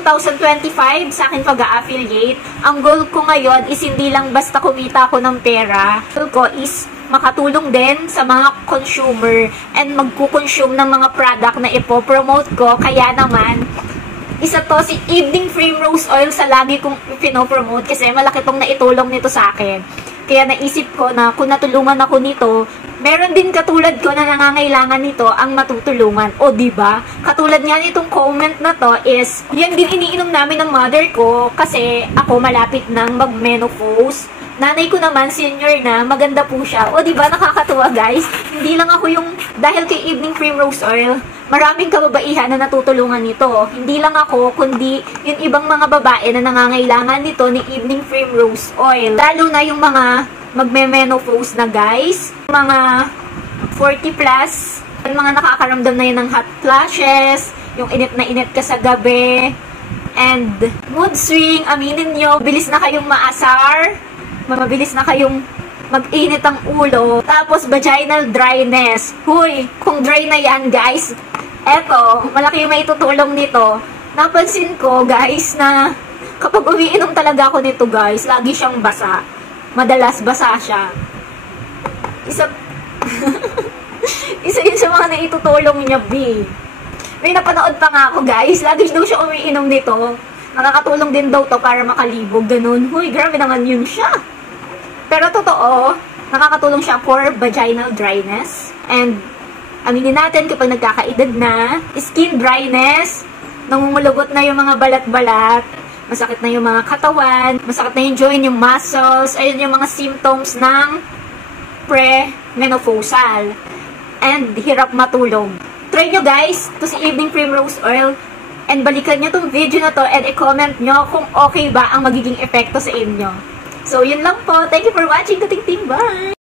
2025 sa akin pag-a-affiliate. Ang goal ko ngayon is hindi lang basta kumita ako ng pera. Goal ko is makatulong din sa mga consumer and magkukonsume ng mga product na ipopromote ko. Kaya naman, isa to si Evening Primrose Oil sa lagi kong pinopromote kasi malaki tong naitulong nito sa akin. Kaya naisip ko na kung natulungan ako nito, meron din katulad ko na nangangailangan nito ang matutulungan. O diba? Katulad nga nitong comment na to is, yan din iniinom namin ng mother ko kasi ako malapit nang mag-menopause. Nanay ko naman, senior na, maganda po siya. O diba, nakakatuwa guys? Hindi lang ako yung, dahil kay Evening Primrose Oil, maraming kababaihan na natutulungan nito. Hindi lang ako, kundi yung ibang mga babae na nangangailangan nito ni Evening Primrose Oil. Lalo na yung mga magme-menopause na guys, mga 40 plus, yung mga nakakaramdam na yun ng hot flashes, yung init na init ka sa gabi, and mood swing, aminin nyo, bilis na kayong maasar, mabilis na kayong mag-init ang ulo, tapos vaginal dryness. Huy, kung dry na yan guys, eto, malaki yung maitutulong nito. Napansin ko guys na kapag umiinom talaga ako nito guys, lagi siyang basa. Madalas basa siya. Isa yun sa mga naitutulong niya, B. May napanood pa nga ako guys, lagi daw siya umiinom nito. Nakakatulong din daw to para makalibog, ganun. Huy, grabe naman yun siya. Pero totoo, nakakatulong siya for vaginal dryness. And, aminin natin kapag nagkakaedad na, skin dryness, nangungulugot na yung mga balat-balat, masakit na yung mga katawan, masakit na yung joint, yung muscles, ayun yung mga symptoms ng pre-menopausal. And, hirap matulog. Try nyo guys, to si Evening Primrose Oil, and balikan nyo tong video na to and i-comment nyo kung okay ba ang magiging epekto sa inyo. So, yun lang po. Thank you for watching. Kating team. Bye!